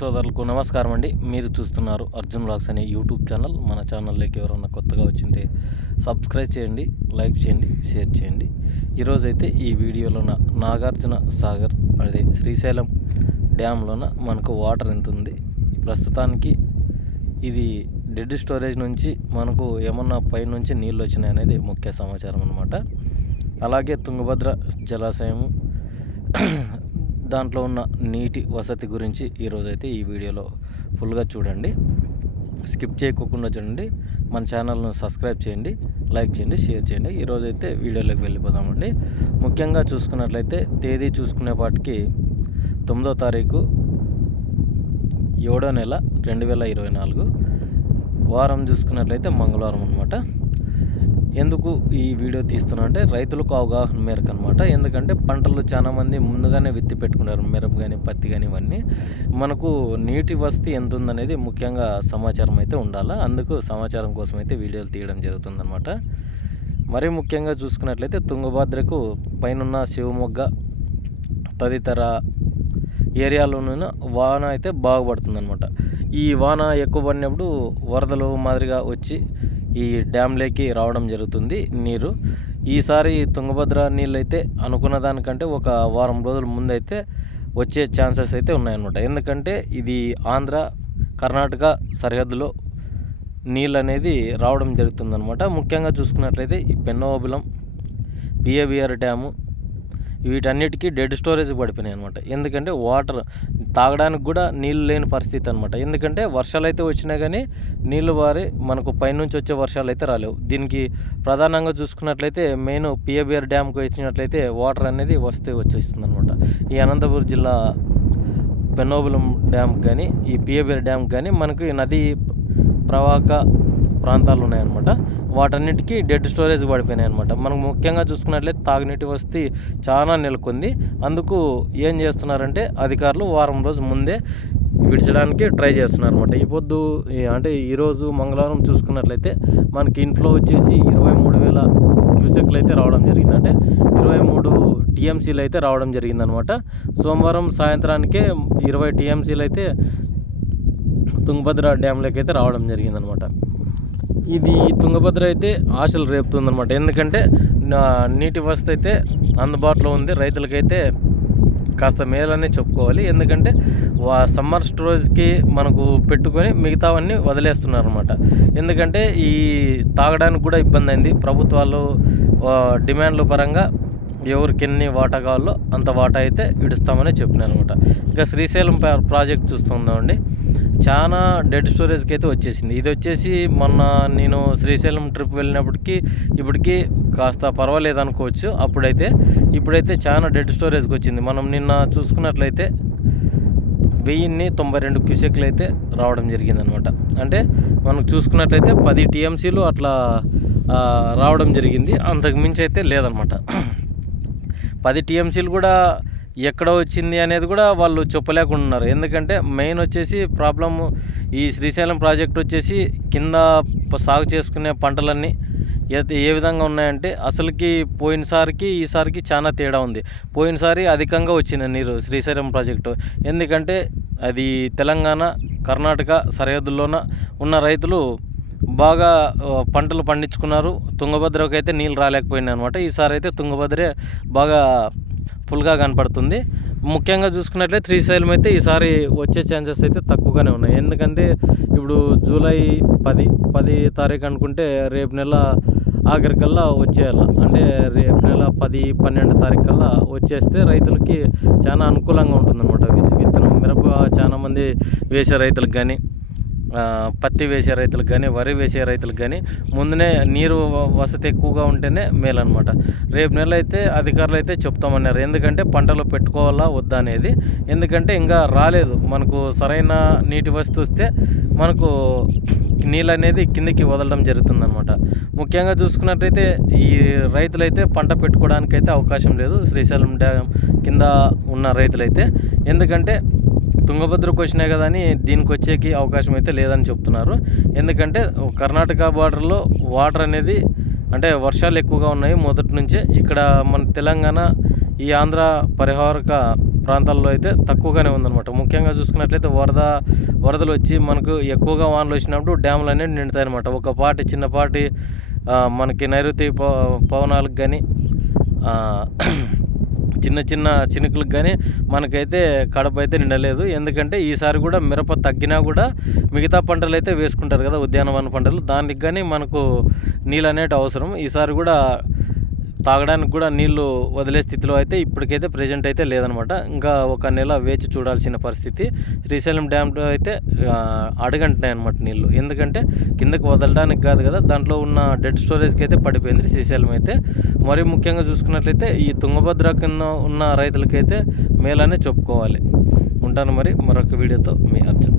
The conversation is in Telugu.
సోదరులకు నమస్కారం అండి. మీరు చూస్తున్నారు అర్జున్ బ్లాగ్స్ అనే యూట్యూబ్ ఛానల్. మన ఛానల్లోకి ఎవరన్నా కొత్తగా వచ్చింటే సబ్స్క్రైబ్ చేయండి లైక్ చేయండి షేర్ చేయండి. ఈరోజైతే ఈ వీడియోలో నాగార్జున సాగర్ అదే శ్రీశైలం డ్యామ్లోన మనకు వాటర్ ఎంత ఉంది ప్రస్తుతానికి ఇది డెడ్ స్టోరేజ్ నుంచి మనకు ఏమన్నా పైనుంచి నీళ్ళు వచ్చినాయి అనేది ముఖ్య సమాచారం అనమాట అలాగే తుంగభద్ర జలాశయము దాంట్లో ఉన్న నీటి వసతి గురించి ఈరోజైతే ఈ వీడియోలో ఫుల్గా చూడండి. స్కిప్ చేయకోకుండా చూడండి. మన ఛానల్ను సబ్స్క్రైబ్ చేయండి లైక్ చేయండి షేర్ చేయండి. ఈరోజైతే వీడియోలోకి వెళ్ళిపోదామండి. ముఖ్యంగా చూసుకున్నట్లయితే తేదీ చూసుకునేపాటికి తొమ్మిదో తారీఖు ఏడో నెల రెండు వేల ఇరవై నాలుగు. వారం చూసుకున్నట్లయితే మంగళవారం అనమాట ఎందుకు ఈ వీడియో తీస్తున్నా అంటే రైతులకు అవగాహన మేరకు అనమాట ఎందుకంటే పంటలు చాలామంది ముందుగానే విత్తి పెట్టుకున్నారు మిరప కానీ పత్తి కానీ ఇవన్నీ. మనకు నీటి వసతి ఎంత ఉందనేది ముఖ్యంగా సమాచారం అయితే ఉండాలా. అందుకు సమాచారం కోసం అయితే వీడియోలు తీయడం జరుగుతుందన్నమాట. మరీ ముఖ్యంగా చూసుకున్నట్లయితే తుంగభద్రకు పైనున్న శివమొగ్గ తదితర ఏరియాలోనూ వాన అయితే బాగుపడుతుందన్నమాట. ఈ వాన ఎక్కువ పడినప్పుడు వరదలు మాదిరిగా వచ్చి ఈ డ్యామ్లోకి రావడం జరుగుతుంది నీరు. ఈసారి తుంగభద్ర నీళ్ళు అయితే అనుకున్న దానికంటే ఒక వారం రోజుల ముందైతే వచ్చే ఛాన్సెస్ అయితే ఉన్నాయన్నమాట. ఎందుకంటే ఇది ఆంధ్ర కర్ణాటక సరిహద్దులో నీళ్ళు అనేది రావడం జరుగుతుందనమాట ముఖ్యంగా చూసుకున్నట్లయితే ఈ పెన్నోబిలం బిఏబిఆర్ డ్యాము వీటన్నిటికీ డెడ్ స్టోరేజ్ పడిపోయినాయి అనమాట ఎందుకంటే వాటర్ తాగడానికి కూడా నీళ్ళు లేని పరిస్థితి అనమాట ఎందుకంటే వర్షాలు అయితే వచ్చినా కానీ నీళ్ళు వారి మనకు పైనుంచి వచ్చే వర్షాలు అయితే రాలేవు. దీనికి ప్రధానంగా చూసుకున్నట్లయితే మెయిన్ పిఏబిఆర్ డ్యామ్కి వచ్చినట్లయితే వాటర్ అనేది వస్తే వచ్చేస్తుంది అనమాట ఈ అనంతపురం జిల్లా పెన్నోబులం డ్యామ్ కానీ ఈ పిఏబిఆర్ డ్యామ్ కానీ మనకి నది ప్రవాహక ప్రాంతాలు ఉన్నాయన్నమాట. వాటన్నిటికీ డెడ్ స్టోరేజ్ పడిపోయినాయి అనమాట మనం ముఖ్యంగా చూసుకున్నట్లయితే తాగునీటి వసతి చాలా నెలకొంది. అందుకు ఏం చేస్తున్నారంటే అధికారులు వారం రోజు ముందే విడిచడానికి ట్రై చేస్తున్నారు అనమాట ఈ పొద్దు అంటే ఈరోజు మంగళవారం చూసుకున్నట్లయితే మనకి ఇన్ఫ్లో వచ్చేసి ఇరవై మూడు వేల క్యూసెక్లు అయితే రావడం జరిగింది. అంటే ఇరవై మూడు టీఎంసీలు అయితే రావడం జరిగిందనమాట సోమవారం సాయంత్రానికే ఇరవై టీఎంసీలు అయితే తుంగభద్ర డ్యామ్లోకి అయితే రావడం జరిగిందనమాట ఇది తుంగభద్ర అయితే ఆశలు రేపుతుందనమాట ఎందుకంటే నీటి వసతి అయితే అందుబాటులో ఉంది. రైతులకైతే కాస్త మేలనే చెప్పుకోవాలి. ఎందుకంటే వా సమ్మర్ స్టోరేజ్కి మనకు పెట్టుకొని మిగతావన్నీ వదిలేస్తున్నారనమాట ఎందుకంటే ఈ తాగడానికి కూడా ఇబ్బంది అయింది ప్రభుత్వాలు డిమాండ్ల పరంగా ఎవరికి ఎన్ని వాటా కావాలో అంత వాటా అయితే ఇడుస్తామని చెప్పినాను అనమాట ఇంకా శ్రీశైలం ప్రాజెక్ట్ చూస్తుందామండి చాలా డెడ్ స్టోరేజ్కి అయితే వచ్చేసింది. ఇది వచ్చేసి మొన్న నేను శ్రీశైలం ట్రిప్ వెళ్ళినప్పటికీ ఇప్పటికీ కాస్త పర్వాలేదు అనుకోవచ్చు. అప్పుడైతే ఇప్పుడైతే చాలా డెడ్ స్టోరేజ్కి వచ్చింది. మనం నిన్న చూసుకున్నట్లయితే వెయ్యిన్ని తొంభై రెండు క్యూసెక్లు అయితే రావడం జరిగిందనమాట. అంటే మనకు చూసుకున్నట్లయితే పది టీఎంసీలు అట్లా రావడం జరిగింది. అంతకు మించి అయితే లేదనమాట. పది టీఎంసీలు కూడా ఎక్కడ వచ్చింది అనేది కూడా వాళ్ళు చెప్పలేకున్నారు ఎందుకంటే మెయిన్ వచ్చేసి ప్రాబ్లమ్ ఈ శ్రీశైలం ప్రాజెక్ట్ వచ్చేసి కింద సాగు చేసుకునే పంటలన్నీ ఏ విధంగా ఉన్నాయంటే అసలుకి పోయినసారికి ఈసారికి చాలా తేడా ఉంది. పోయినసారి అధికంగా వచ్చింది నీరు శ్రీశైలం ప్రాజెక్టు. ఎందుకంటే అది తెలంగాణ కర్ణాటక సరిహద్దుల్లోన ఉన్న రైతులు బాగా పంటలు పండించుకున్నారు. తుంగభద్రకు అయితే నీళ్ళు రాలేకపోయినాయి అనమాట ఈసారి అయితే తుంగభద్రే బాగా ఫుల్గా కనపడుతుంది. ముఖ్యంగా చూసుకున్నట్లయితే సైలం అయితే ఈసారి వచ్చే ఛాన్సెస్ అయితే తక్కువగానే ఉన్నాయి. ఎందుకంటే ఇప్పుడు జూలై పది పది తారీఖు అనుకుంటే రేపు నెల ఆఖరికల్లా వచ్చేయాల. అంటే రేపు నెల పది పన్నెండు తారీఖు కల్లా వచ్చేస్తే రైతులకి చాలా అనుకూలంగా ఉంటుందన్నమాట. విత్తనం మిరప చాలామంది వేసే రైతులకు కానీ పత్తి వేసే రైతులకు కానీ వరి వేసే రైతులకు కానీ ముందునే నీరు వసతి ఎక్కువగా ఉంటేనే మేలు అనమాట రేపు నెల అయితే అధికారులు అయితే చెప్తామన్నారు. ఎందుకంటే పంటలు పెట్టుకోవాలా వద్దా అనేది. ఎందుకంటే ఇంకా రాలేదు. మనకు సరైన నీటి వసతి వస్తే మనకు నీళ్ళు అనేది కిందకి వదలడం జరుగుతుందన్నమాట. ముఖ్యంగా చూసుకున్నట్టయితే ఈ రైతులైతే పంట పెట్టుకోవడానికి అయితే అవకాశం లేదు. శ్రీశైలం డ్యామ్ కింద ఉన్న రైతులైతే. ఎందుకంటే తుంగభద్రకు వచ్చినాయి కదా అని దీనికి వచ్చేకి అవకాశం అయితే లేదని చెప్తున్నారు. ఎందుకంటే కర్ణాటక బార్డర్లో వాటర్ అనేది అంటే వర్షాలు ఎక్కువగా ఉన్నాయి మొదటి నుంచే. ఇక్కడ మన తెలంగాణ ఈ ఆంధ్ర పరిహారక ప్రాంతాల్లో అయితే తక్కువగానే ఉందన్నమాట. ముఖ్యంగా చూసుకున్నట్లయితే వరద వరదలు వచ్చి మనకు ఎక్కువగా వానలు వచ్చినప్పుడు డ్యాములు అనేవి నిండుతాయి అనమాట ఒక పాటి చిన్నపాటి మనకి నైరుతి పవ- పవనాలకు కానీ చిన్న చిన్న చినుకులకు కానీ మనకైతే కడప అయితే నిండలేదు. ఎందుకంటే ఈసారి కూడా మిరప తగ్గినా కూడా మిగతా పంటలు అయితే వేసుకుంటారు కదా ఉద్యానవన పంటలు. దానికి కానీ మనకు నీళ్ళు అనేటి అవసరం. ఈసారి కూడా తాగడానికి కూడా నీళ్ళు వదిలే స్థితిలో అయితే ఇప్పటికైతే ప్రజెంట్ అయితే లేదనమాట. ఇంకా ఒక నెల వేచి చూడాల్సిన పరిస్థితి. శ్రీశైలం డ్యామ్లో అయితే అడగంటున్నాయి అనమాట నీళ్ళు. ఎందుకంటే కిందకి వదలడానికి కాదు కదా దాంట్లో ఉన్న డెడ్ స్టోరేజ్కి అయితే పడిపోయింది శ్రీశైలం అయితే. మరి ముఖ్యంగా చూసుకున్నట్లయితే ఈ తుంగభద్ర కింద ఉన్న రైతులకైతే మేలనే చెప్పుకోవాలి. ఉంటాను మరి మరొక వీడియోతో మీ అర్జున్